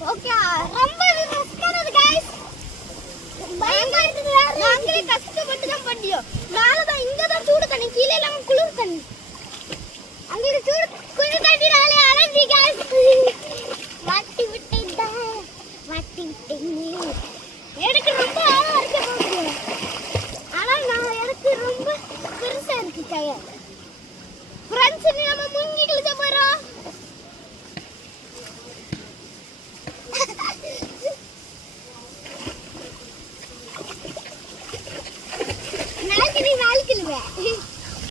okay ரொம்ப ரிஸ்கானது guys பயங்கரத்துல நாங்களே கஷ்டப்பட்டு தான் பண்ணியோம் மேல தான் இங்க தான் சூடு தண்ணி கீழ எல்லாம் குளிர் தண்ணி அங்க சூடு குளிர் தண்ணினால அலர்ஜி गाइस வாட்டி விட்டேன்டா வாட்டி விட்டேன் எனக்கு ரொம்ப ஆழமா இருக்கு போகுது ஆனா நான் எனக்கு ரொம்ப பெருசா இருக்கு கையா ஃப்ரெண்ட்ஸ் நம்ம முங்கி கிழிச்ச போறோம்